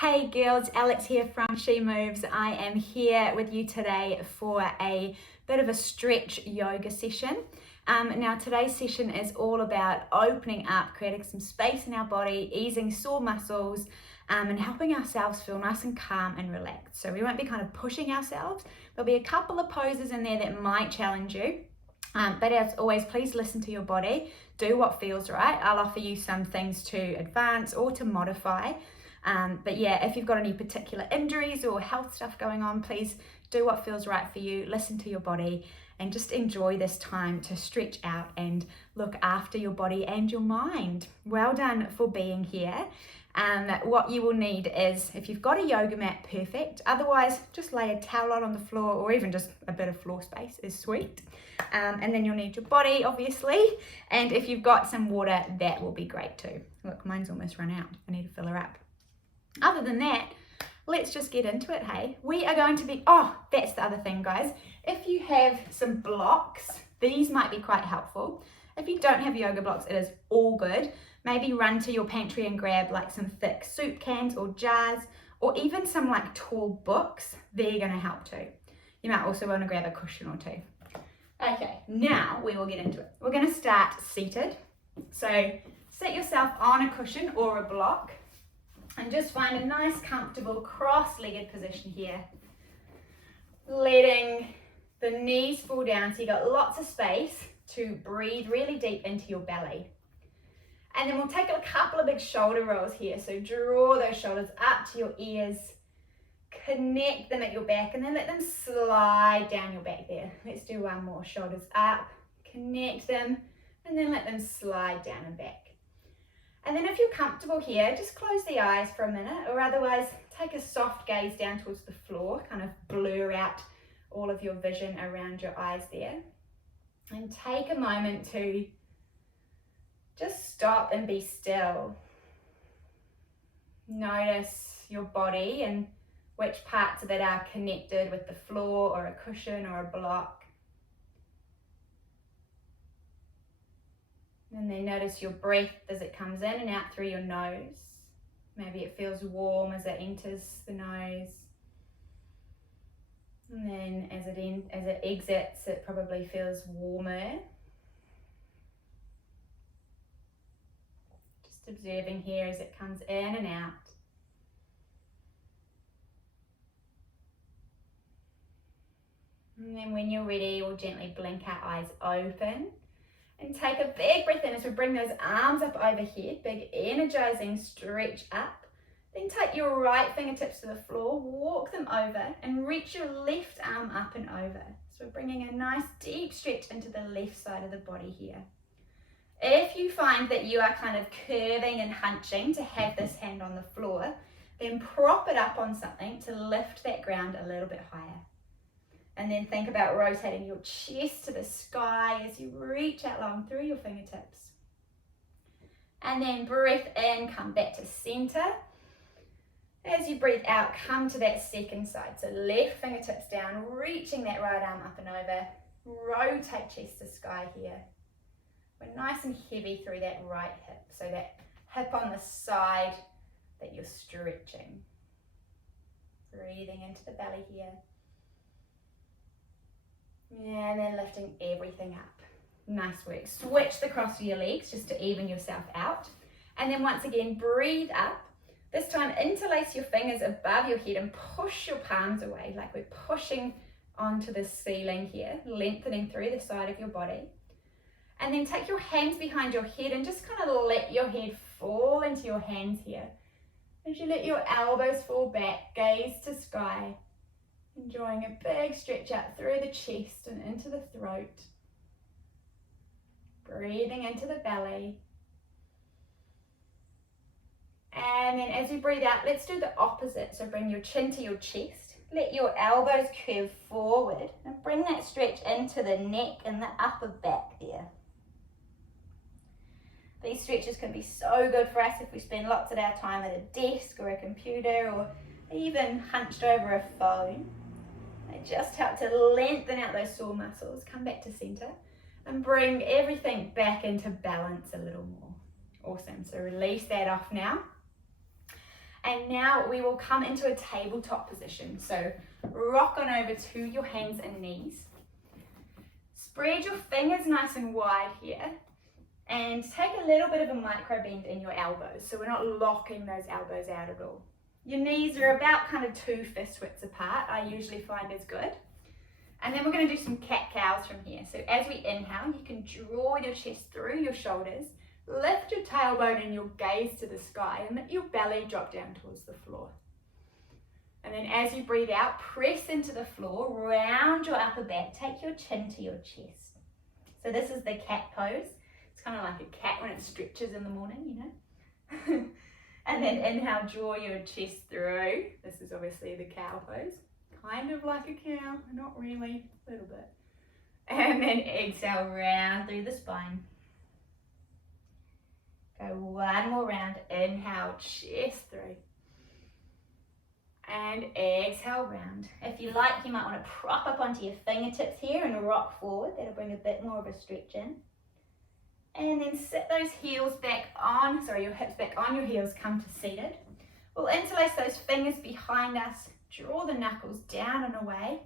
Hey girls, Alex here from She Moves. I am here with you today for a bit of a stretch yoga session. Now today's session is all about opening up, creating some space in our body, easing sore muscles, and helping ourselves feel nice and calm and relaxed. So we won't be kind of pushing ourselves. There'll be a couple of poses in there that might challenge you. But as always, please listen to your body, do what feels right. I'll offer you some things to advance or to modify. But yeah, if you've got any particular injuries or health stuff going on, please do what feels right for you, listen to your body, and just enjoy this time to stretch out and look after your body and your mind. Well done for being here. What you will need is, if you've got a yoga mat, perfect. Otherwise, just lay a towel out on the floor, or even just a bit of floor space is sweet. And then you'll need your body, obviously. And if you've got some water, that will be great too. Look, mine's almost run out. I need to fill her up. Other than that, let's just get into it, hey? We are going to be, that's the other thing, guys. If you have some blocks, these might be quite helpful. If you don't have yoga blocks, it is all good. Maybe run to your pantry and grab like some thick soup cans or jars, or even some like tall books. They're gonna help too. You might also want to grab a cushion or two. Okay, now we will get into it. We're gonna start seated. So sit yourself on a cushion or a block. And just find a nice, comfortable, cross-legged position here. Letting the knees fall down so you got lots of space to breathe really deep into your belly. And then we'll take a couple of big shoulder rolls here. So draw those shoulders up to your ears, connect them at your back, and then let them slide down your back there. Let's do one more. Shoulders up, connect them, and then let them slide down and back. And then if you're comfortable here, just close the eyes for a minute, or otherwise take a soft gaze down towards the floor, kind of blur out all of your vision around your eyes there. And take a moment to just stop and be still. Notice your body and which parts of it are connected with the floor or a cushion or a block. And then notice your breath as it comes in and out through your nose. Maybe it feels warm as it enters the nose. And then as it exits, it probably feels warmer. Just observing here as it comes in and out. And then when you're ready, we'll gently blink our eyes open. And take a big breath in as we bring those arms up overhead, big energizing stretch up. Then take your right fingertips to the floor, walk them over and reach your left arm up and over. So we're bringing a nice deep stretch into the left side of the body here. If you find that you are kind of curving and hunching to have this hand on the floor, then prop it up on something to lift that ground a little bit higher. And then think about rotating your chest to the sky as you reach out long through your fingertips. And then breath in, come back to center. As you breathe out, come to that second side. So left fingertips down, reaching that right arm up and over. Rotate chest to sky here. We're nice and heavy through that right hip. So that hip on the side that you're stretching. Breathing into the belly here. And then lifting everything up. Nice work. Switch the cross of your legs just to even yourself out. And then once again, breathe up. This time, interlace your fingers above your head and push your palms away, like we're pushing onto the ceiling here, lengthening through the side of your body. And then take your hands behind your head and just kind of let your head fall into your hands here. As you let your elbows fall back, gaze to sky. Enjoying a big stretch out through the chest and into the throat. Breathing into the belly. And then as you breathe out, let's do the opposite. So bring your chin to your chest. Let your elbows curve forward and bring that stretch into the neck and the upper back there. These stretches can be so good for us if we spend lots of our time at a desk or a computer or even hunched over a phone. They just help to lengthen out those sore muscles, come back to center, and bring everything back into balance a little more. Awesome, so release that off now. And now we will come into a tabletop position. So rock on over to your hands and knees. Spread your fingers nice and wide here. And take a little bit of a micro bend in your elbows, so we're not locking those elbows out at all. Your knees are about kind of 2 fist widths apart, I usually find is good. And then we're going to do some cat-cows from here. So as we inhale, you can draw your chest through your shoulders, lift your tailbone and your gaze to the sky, and let your belly drop down towards the floor. And then as you breathe out, press into the floor, round your upper back, take your chin to your chest. So this is the cat pose. It's kind of like a cat when it stretches in the morning, you know. And then inhale, draw your chest through. This is obviously the cow pose. Kind of like a cow, not really, a little bit. And then exhale, round through the spine. Go one more round, inhale, chest through. And exhale, round. If you like, you might want to prop up onto your fingertips here and rock forward. That'll bring a bit more of a stretch in. And then sit those heels back on, your hips back on your heels, come to seated. We'll interlace those fingers behind us, draw the knuckles down and away.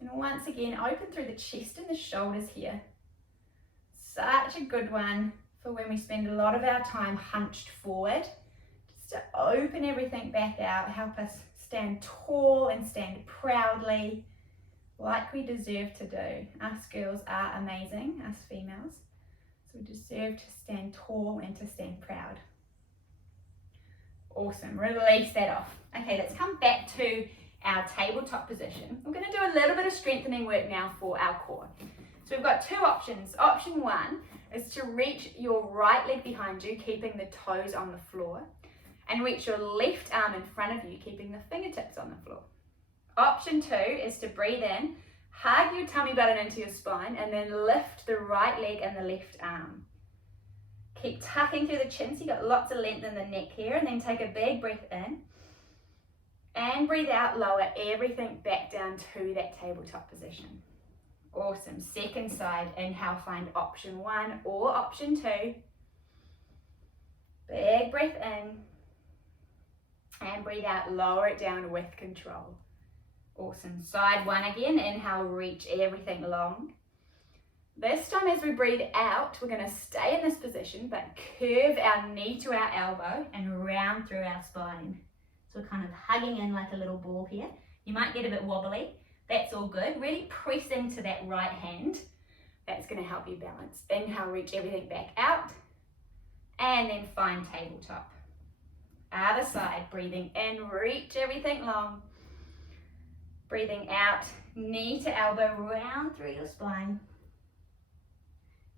And once again, open through the chest and the shoulders here. Such a good one for when we spend a lot of our time hunched forward. Just to open everything back out, help us stand tall and stand proudly, like we deserve to do. Us girls are amazing, us females. So we deserve to stand tall and to stand proud. Awesome, release that off. Okay, let's come back to our tabletop position. We're going to do a little bit of strengthening work now for our core. So we've got 2 options. Option 1 is to reach your right leg behind you, keeping the toes on the floor, and reach your left arm in front of you, keeping the fingertips on the floor. Option 2 is to breathe in, hug your tummy button into your spine, and then lift the right leg and the left arm. Keep tucking through the chin, so you've got lots of length in the neck here, and then take a big breath in. And breathe out, lower everything back down to that tabletop position. Awesome. Second side, inhale, find option 1 or option 2. Big breath in. And breathe out, lower it down with control. Awesome. Side 1 again, inhale, reach everything long. This time as we breathe out, we're going to stay in this position, but curve our knee to our elbow and round through our spine. So we're kind of hugging in like a little ball here. You might get a bit wobbly. That's all good. Really press into that right hand. That's going to help you balance. Inhale, reach everything back out. And then find tabletop. Other side, breathing in, reach everything long. Breathing out, knee to elbow, round through your spine.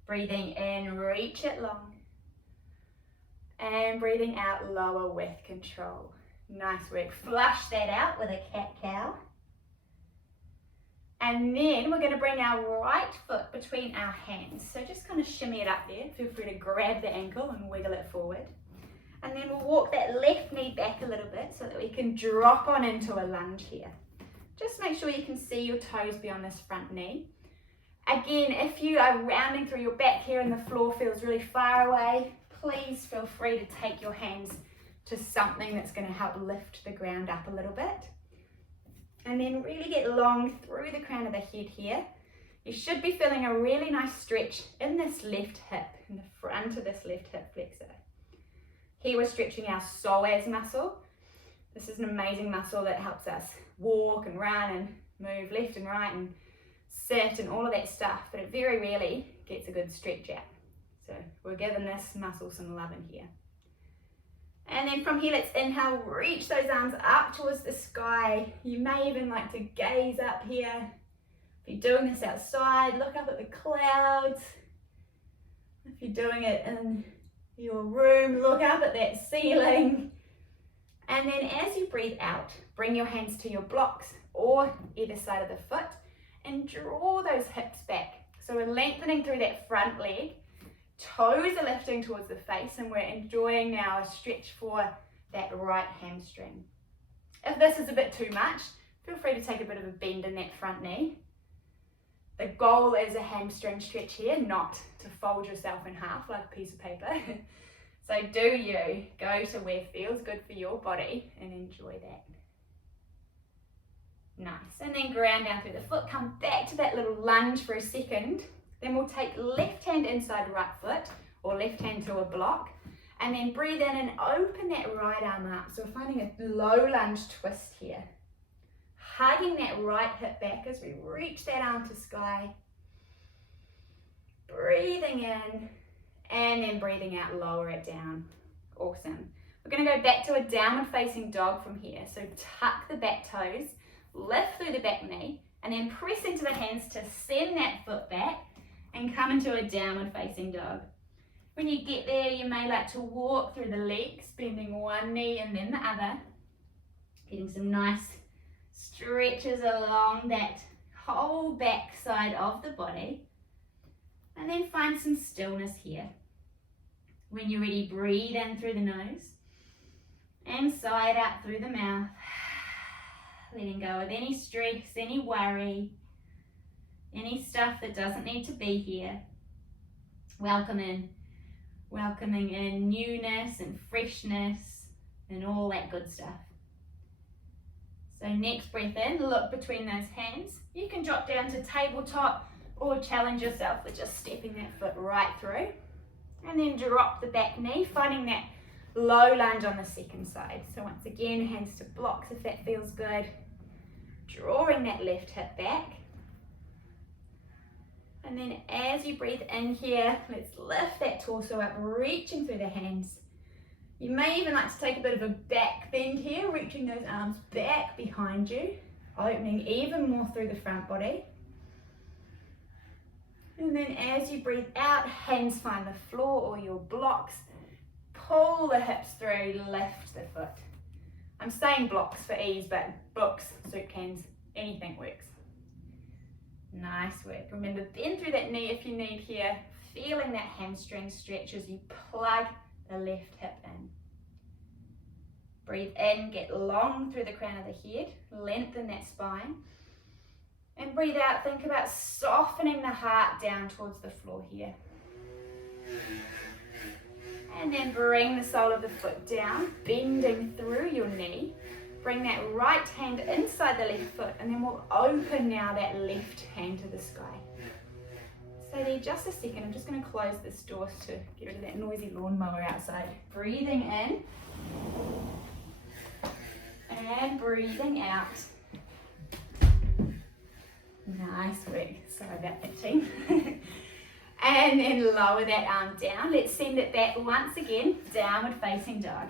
Breathing in, reach it long. And breathing out, lower with control. Nice work. Flush that out with a cat-cow. And then we're going to bring our right foot between our hands. So just kind of shimmy it up there. Feel free to grab the ankle and wiggle it forward. And then we'll walk that left knee back a little bit so that we can drop on into a lunge here. Just make sure you can see your toes beyond this front knee. Again, if you are rounding through your back here and the floor feels really far away, please feel free to take your hands to something that's going to help lift the ground up a little bit. And then really get long through the crown of the head here. You should be feeling a really nice stretch in this left hip, in the front of this left hip flexor. Here we're stretching our psoas muscle. This is an amazing muscle that helps us walk and run and move left and right and sit and all of that stuff, but it very rarely gets a good stretch out. So we're giving this muscle some love in here. And then from here, let's inhale, reach those arms up towards the sky. You may even like to gaze up here. If you're doing this outside, look up at the clouds. If you're doing it in your room, look up at that ceiling. And then as you breathe out, bring your hands to your blocks or either side of the foot and draw those hips back. So we're lengthening through that front leg. Toes are lifting towards the face and we're enjoying now a stretch for that right hamstring. If this is a bit too much, feel free to take a bit of a bend in that front knee. The goal is a hamstring stretch here, not to fold yourself in half like a piece of paper. So do you go to where feels good for your body and enjoy that. Nice. And then ground down through the foot. Come back to that little lunge for a second. Then we'll take left hand inside right foot or left hand to a block. And then breathe in and open that right arm up. So we're finding a low lunge twist here. Hugging that right hip back as we reach that arm to sky. Breathing in and then breathing out, lower it down. Awesome. We're going to go back to a downward facing dog from here. So tuck the back toes, lift through the back knee, and then press into the hands to send that foot back and come into a downward facing dog. When you get there, you may like to walk through the legs, bending one knee and then the other, getting some nice stretches along that whole back side of the body, and then find some stillness here. When you're ready, breathe in through the nose and sigh it out through the mouth, letting go of any stress, any worry, any stuff that doesn't need to be here. Welcoming in newness and freshness and all that good stuff. So next breath in, look between those hands. You can drop down to tabletop or challenge yourself with just stepping that foot right through. And then drop the back knee, finding that low lunge on the second side. So once again, hands to blocks if that feels good. Drawing that left hip back. And then as you breathe in here, let's lift that torso up, reaching through the hands. You may even like to take a bit of a back bend here, reaching those arms back behind you, opening even more through the front body. And then as you breathe out, hands find the floor or your blocks. Pull the hips through, lift the foot. I'm saying blocks for ease, but books, soup cans, anything works. Nice work. Remember, bend through that knee if you need here, feeling that hamstring stretch as you plug the left hip in. Breathe in, get long through the crown of the head, lengthen that spine. And breathe out, think about softening the heart down towards the floor here. And then bring the sole of the foot down, bending through your knee. Bring that right hand inside the left foot, and then we'll open now that left hand to the sky. Stay there just a second. I'm just going to close this door to get rid of that noisy lawnmower outside. Breathing in. And breathing out. Nice work. Sorry about that, team. And then lower that arm down. Let's send it back once again, downward facing dog.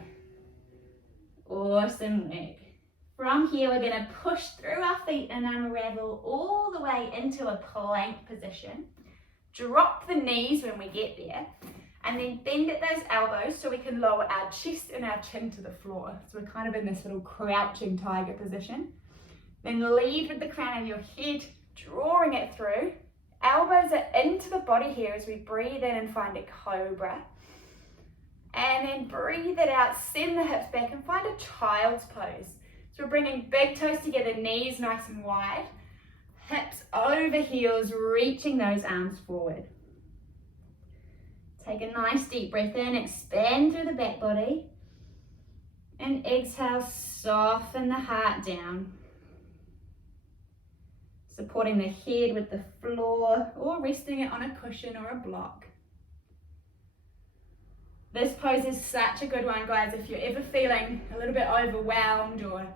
Awesome work. From here, we're going to push through our feet and unravel all the way into a plank position. Drop the knees when we get there, and then bend at those elbows so we can lower our chest and our chin to the floor. So we're kind of in this little crouching tiger position. Then lead with the crown of your head, drawing it through. Elbows are into the body here as we breathe in and find a cobra. And then breathe it out, send the hips back and find a child's pose. So we're bringing big toes together, knees nice and wide, hips over heels, reaching those arms forward. Take a nice deep breath in, expand through the back body. And exhale, soften the heart down. Supporting the head with the floor or resting it on a cushion or a block. This pose is such a good one, guys, if you're ever feeling a little bit overwhelmed or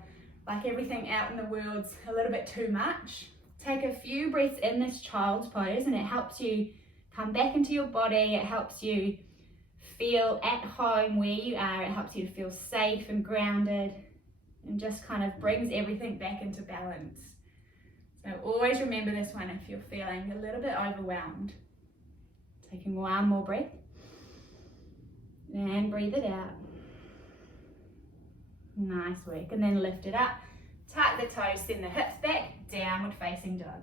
like everything out in the world's a little bit too much. Take a few breaths in this child's pose and it helps you come back into your body. It helps you feel at home where you are. It helps you to feel safe and grounded and just kind of brings everything back into balance. So always remember this one if you're feeling a little bit overwhelmed. Taking one more breath. And breathe it out. Nice work. And then lift it up. Tuck the toes, send the hips back, downward facing dog.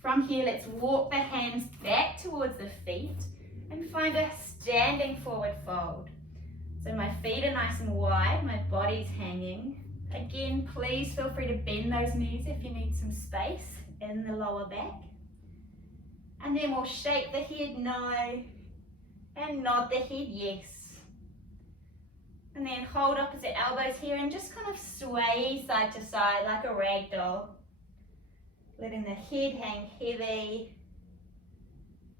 From here, let's walk the hands back towards the feet and find a standing forward fold. So my feet are nice and wide, my body's hanging. Again, please feel free to bend those knees if you need some space in the lower back. And then we'll shake the head no. And nod the head yes. And then hold opposite elbows here and just kind of sway side to side like a rag doll. Letting the head hang heavy.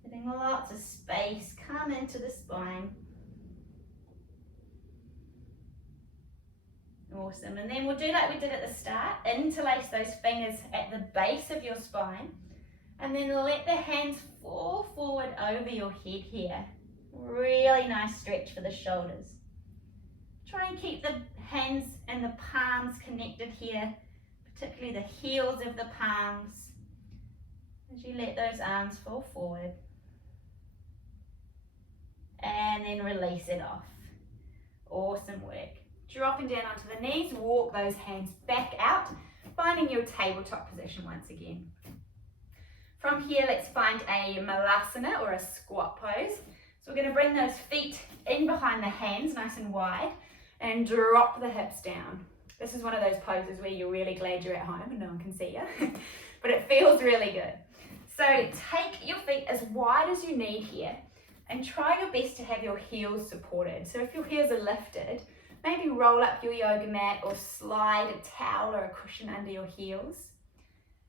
Letting lots of space come into the spine. Awesome. And then we'll do like we did at the start. Interlace those fingers at the base of your spine. And then let the hands fall forward over your head here. Really nice stretch for the shoulders. Try and keep the hands and the palms connected here, particularly the heels of the palms, as you let those arms fall forward. And then release it off. Awesome work. Dropping down onto the knees, walk those hands back out, finding your tabletop position once again. From here, let's find a Malasana or a squat pose. So we're going to bring those feet in behind the hands, nice and wide, and drop the hips down. This is one of those poses where you're really glad you're at home and no one can see you, but it feels really good. So take your feet as wide as you need here and try your best to have your heels supported. So if your heels are lifted, maybe roll up your yoga mat or slide a towel or a cushion under your heels.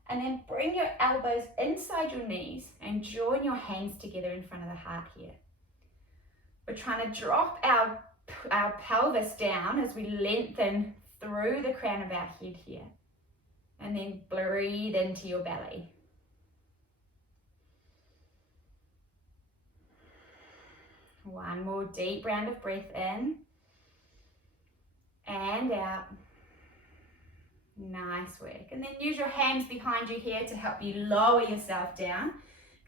And then bring your elbows inside your knees and join your hands together in front of the heart here. We're trying to drop our pelvis down as we lengthen through the crown of our head here. And then breathe into your belly. One more deep round of breath in and out. Nice work. And then use your hands behind you here to help you lower yourself down.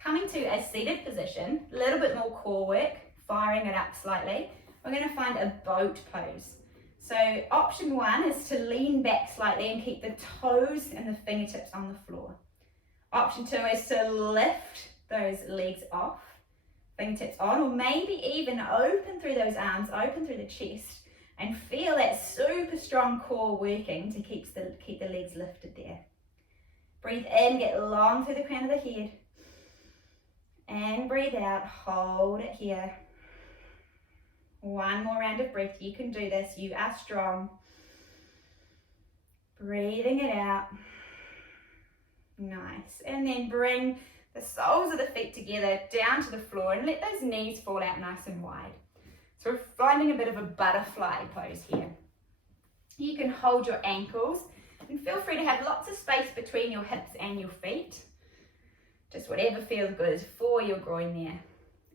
Coming to a seated position, a little bit more core work, firing it up slightly. We're going to find a boat pose. So option one is to lean back slightly and keep the toes and the fingertips on the floor. Option two is to lift those legs off, fingertips on, or maybe even open through those arms, open through the chest, and feel that super strong core working to keep the legs lifted there. Breathe in, get long through the crown of the head. And breathe out, hold it here. One more round of breath, you can do this, you are strong. Breathing it out. Nice. And then bring the soles of the feet together down to the floor and let those knees fall out nice and wide. So we're finding a bit of a butterfly pose here. You can hold your ankles and feel free to have lots of space between your hips and your feet. Just whatever feels good for your groin there.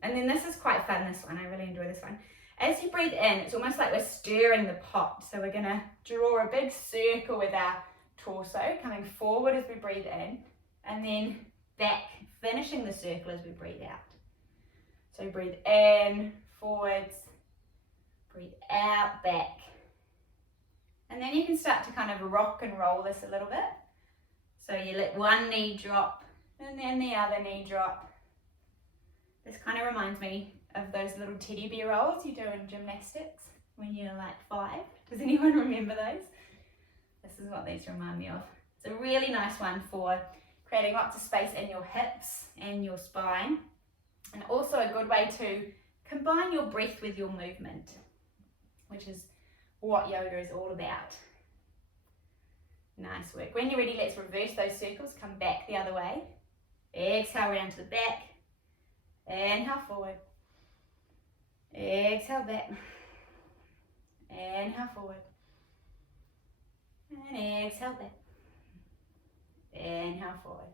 And then this is quite fun, this one. I really enjoy this one. As you breathe in, it's almost like we're stirring the pot. So we're going to draw a big circle with our torso, coming forward as we breathe in, and then back, finishing the circle as we breathe out. So breathe in, forwards, breathe out, back. And then you can start to kind of rock and roll this a little bit. So you let one knee drop and then the other knee drop. This kind of reminds me of those little teddy bear rolls you do in gymnastics when you're like 5. Does anyone remember those? This is what these remind me of. It's a really nice one for creating lots of space in your hips and your spine, and also a good way to combine your breath with your movement, which is what yoga is all about. Nice work. When you're ready, let's reverse those circles. Come back the other way. Exhale round to the back. Inhale forward. Exhale back. Inhale forward. And exhale back. Inhale forward.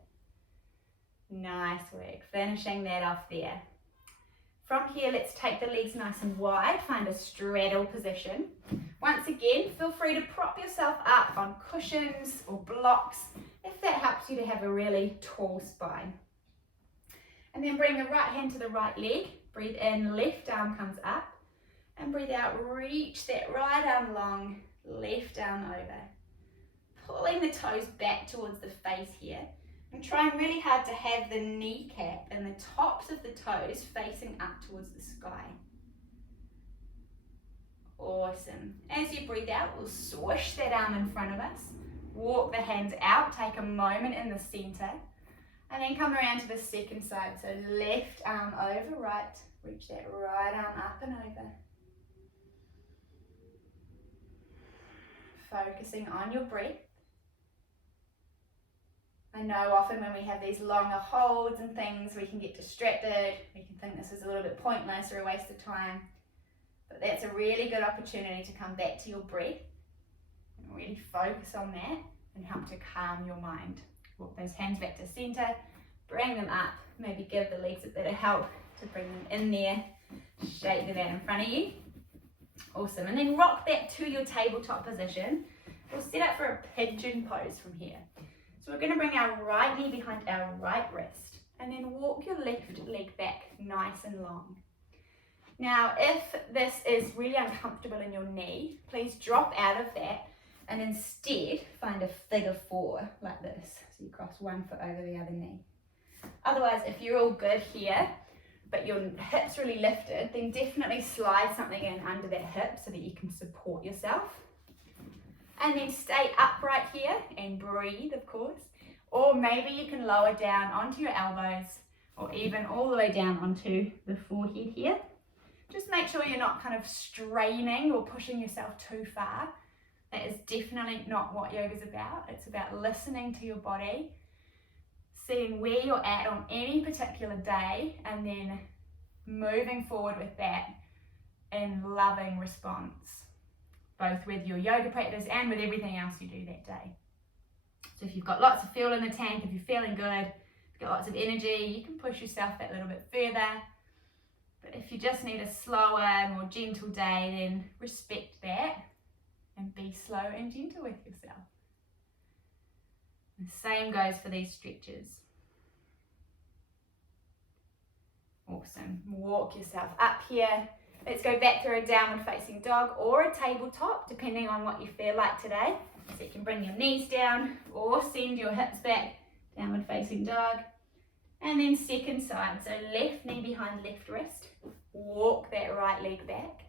Nice work. Finishing that off there. From here, let's take the legs nice and wide. Find a straddle position. Once again, feel free to prop yourself up on cushions or blocks if that helps you to have a really tall spine. And then bring the right hand to the right leg. Breathe in, left arm comes up. And breathe out, reach that right arm long, left arm over. Pulling the toes back towards the face here. And trying really hard to have the kneecap and the tops of the toes facing up towards the sky. Awesome. As you breathe out, we'll swish that arm in front of us. Walk the hands out, take a moment in the center. And then come around to the second side. So left arm over, right. Reach that right arm up and over. Focusing on your breath. I know often when we have these longer holds and things, we can get distracted. We can think this is a little bit pointless or a waste of time. But that's a really good opportunity to come back to your breath and really focus on that and help to calm your mind. Walk those hands back to center, bring them up, maybe give the legs a bit of help to bring them in there, shake them out in front of you. Awesome, and then rock back to your tabletop position. We'll set up for a pigeon pose from here. So we're going to bring our right knee behind our right wrist and then walk your left leg back nice and long. Now, if this is really uncomfortable in your knee, please drop out of that and instead find a figure four like this. So you cross one foot over the other knee. Otherwise, if you're all good here, but your hips really lifted, then definitely slide something in under that hip so that you can support yourself. And then stay upright here and breathe, of course. Or maybe you can lower down onto your elbows or even all the way down onto the forehead here. Just make sure you're not kind of straining or pushing yourself too far. That is definitely not what yoga is about. It's about listening to your body, seeing where you're at on any particular day, and then moving forward with that in loving response, both with your yoga practice and with everything else you do that day. So if you've got lots of fuel in the tank, if you're feeling good, you've got lots of energy, you can push yourself that little bit further. But if you just need a slower, more gentle day, then respect that and be slow and gentle with yourself. The same goes for these stretches. Awesome. Walk yourself up here. Let's go back through a downward facing dog or a tabletop, depending on what you feel like today. So you can bring your knees down or send your hips back, downward facing dog. And then second side, so left knee behind left wrist. Walk that right leg back.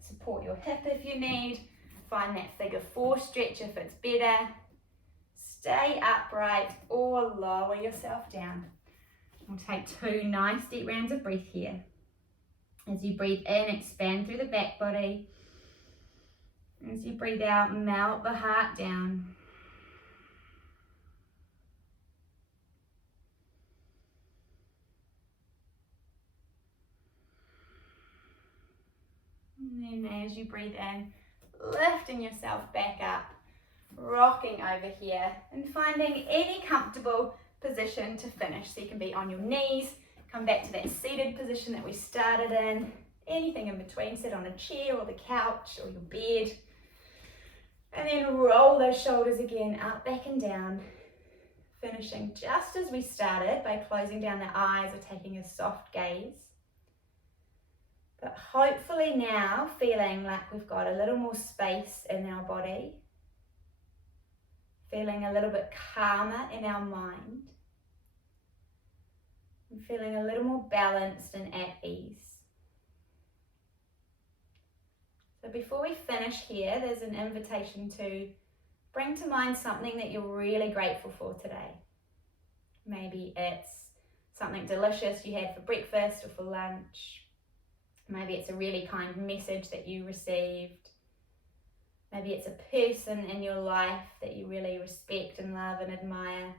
Support your hip if you need. Find that figure four stretch if it's better. Stay upright or lower yourself down. We'll take two nice deep rounds of breath here. As you breathe in, expand through the back body. As you breathe out, melt the heart down. And then as you breathe in, lifting yourself back up, rocking over here and finding any comfortable position to finish. So you can be on your knees, come back to that seated position that we started in, anything in between, sit on a chair or the couch or your bed. And then roll those shoulders again, up, back and down, finishing just as we started by closing down the eyes or taking a soft gaze. But hopefully now feeling like we've got a little more space in our body, feeling a little bit calmer in our mind, and feeling a little more balanced and at ease. So before we finish here, there's an invitation to bring to mind something that you're really grateful for today. Maybe it's something delicious you had for breakfast or for lunch. Maybe it's a really kind message that you received. Maybe it's a person in your life that you really respect and love and admire.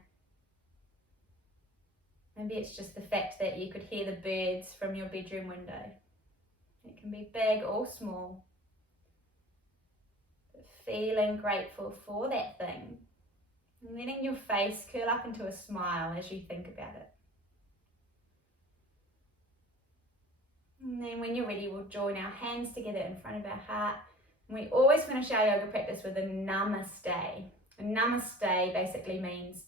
Maybe it's just the fact that you could hear the birds from your bedroom window. It can be big or small. But feeling grateful for that thing and letting your face curl up into a smile as you think about it. And then when you're ready, we'll join our hands together in front of our heart. And we always finish our yoga practice with a namaste. A namaste basically means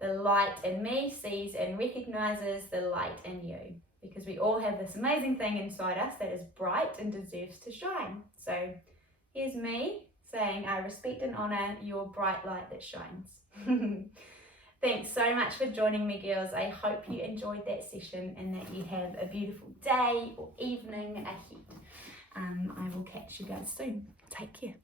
the light in me sees and recognizes the light in you. Because we all have this amazing thing inside us that is bright and deserves to shine. So here's me saying, I respect and honor your bright light that shines. Thanks so much for joining me, girls. I hope you enjoyed that session and that you have a beautiful day or evening ahead. I will catch you guys soon. Take care.